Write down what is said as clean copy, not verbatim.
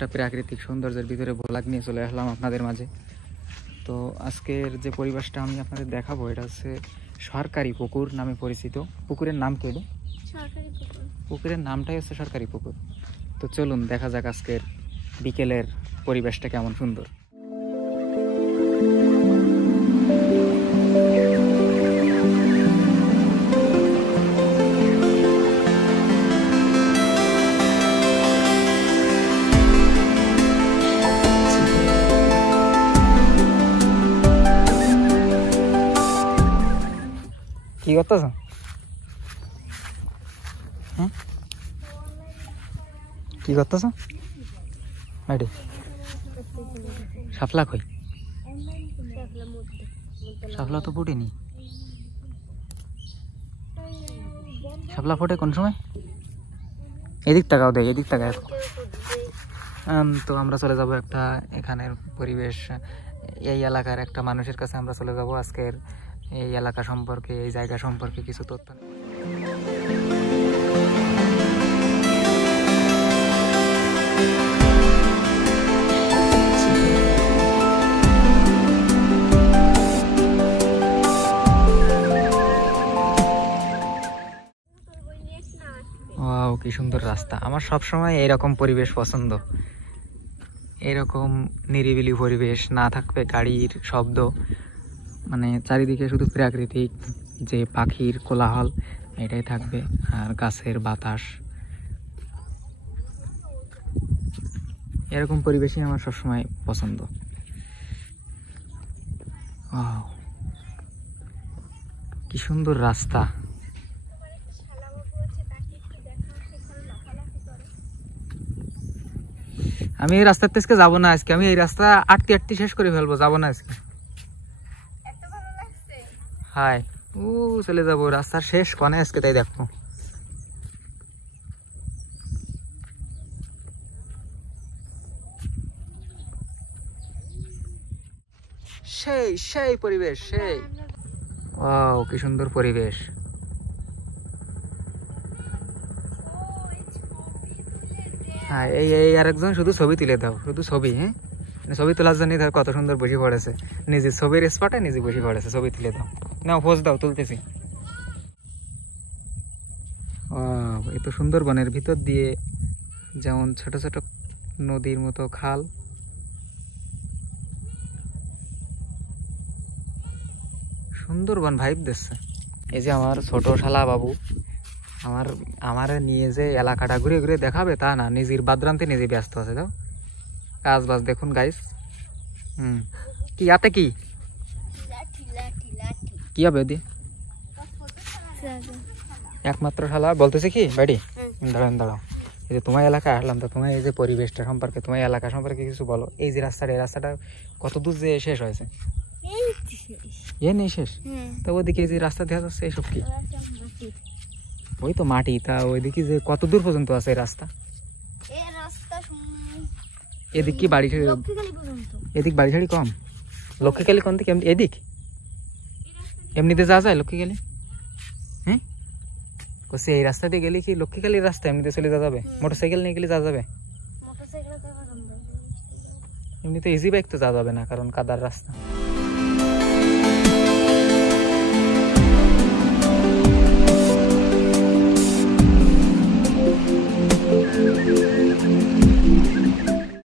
একটা প্রাকৃতিক সৌন্দর্যের ভিতরে ব্লগ নিয়ে চলে আসলাম আপনাদের মাঝে। তো আজকের যে পরিবেশটা আমি আপনাদের দেখাবো এটা হচ্ছে সরকারি পুকুর নামে পরিচিত। পুকুরের নাম কি? সরকারি পুকুর। পুকুরের নামটাই হচ্ছে সরকারি পুকুর। তো চলুন দেখা যাক আজকের বিকেলের পরিবেশটা কেমন সুন্দর। কি করতেছ? কি করতেছ? শাপলা কই? শাপলা তো ফুটেনি। শাপলা ফোটে কোন সময়? এদিক তাকাও, দেখ এদিক তাকাও। তো আমরা চলে যাব একটা এখানের পরিবেশ, এই এলাকার একটা মানুষের কাছে আমরা চলে যাব আজকের এই এলাকা সম্পর্কে, এই জায়গা সম্পর্কে কিছু তথ্য। ওয়াও, কি সুন্দর রাস্তা। আমার সব সময় এরকম পরিবেশ পছন্দ, এরকম নিরিবিলি পরিবেশ, না থাকবে গাড়ির শব্দ, মানে চারিদিকে শুধু প্রাকৃতিক যে পাখির কোলাহল এটাই থাকবে, আর গাছের বাতাস। এরকম পরিবেশই আমার সবসময় পছন্দ। ওয়াও, কি সুন্দর রাস্তা। আমি এই রাস্তার থেকে যাবো না আজকে, আমি এই রাস্তা আটটি আটটি শেষ করে ফেলবো, যাবো না আজকে। হাই ও চলে যাবো, রাস্তার শেষ কোণে আজকে, তাই দেখো। সেই সেই পরিবেশ, সেই ওয়াও, কি সুন্দর পরিবেশ। হ্যাঁ, এই আরেকজন শুধু ছবি তুলে দাও, শুধু ছবি। হ্যাঁ, ছবি তোলার জন্য কত সুন্দর বসে পড়েছে, নিজের ছবির স্পটে নিজে বসে পড়েছে। ছবি তুলে দাও, নাও পোজ দাও, তুলতেছি। এই তো সুন্দরবনের ভিতর দিয়ে যেমন ছোট ছোট নদীর মতো খাল, সুন্দরবন ভাইব দিচ্ছে। এই যে আমার ছোট শালা বাবু আমার নিয়ে যে এলাকাটা ঘুরে ঘুরে দেখাবে তা না, নিজের বাদরান্তে নিজে ব্যস্ত আছে। দাও কাজ বাজ দেখুন গাইস। কি হাতে কি কি হবে দি? একমাত্র শালা বলতেছে কি বাড়ি। দাঁড়ান দাঁড়াও, এই যে তোমার এলাকায় আসলাম, তো তোমার এই যে পরিবেশটা সম্পর্কে, তোমার এলাকা সম্পর্কে কিছু বলো। এই যে রাস্তাটা, এই রাস্তাটা কত দূর যে শেষ হয়েছে? এ নেই শেষ। তো ওইদিকে যে রাস্তা দেখা যাচ্ছে এইসব কি? ওই তো মাটি। তা ওইদিকে যে কত দূর পর্যন্ত আছে এই রাস্তা? এদিক কি বাড়ি? এদিক বাড়ি ঝাড়ি কম। লক্ষ্মীকালী কোন দিকে? এদিক এমনিতে যাওয়া যায় লক্ষ্মীকালী? হ্যাঁ, এই রাস্তা দিয়ে গেলে কি লক্ষ্মীকালীর রাস্তা এমনিতে চলে যাওয়া যাবে? মোটরসাইকেল নিয়ে গেলে যাওয়া যাবে? এমনিতে ইজি বাইক তো যাওয়া যাবে না, কারণ কাদার রাস্তা।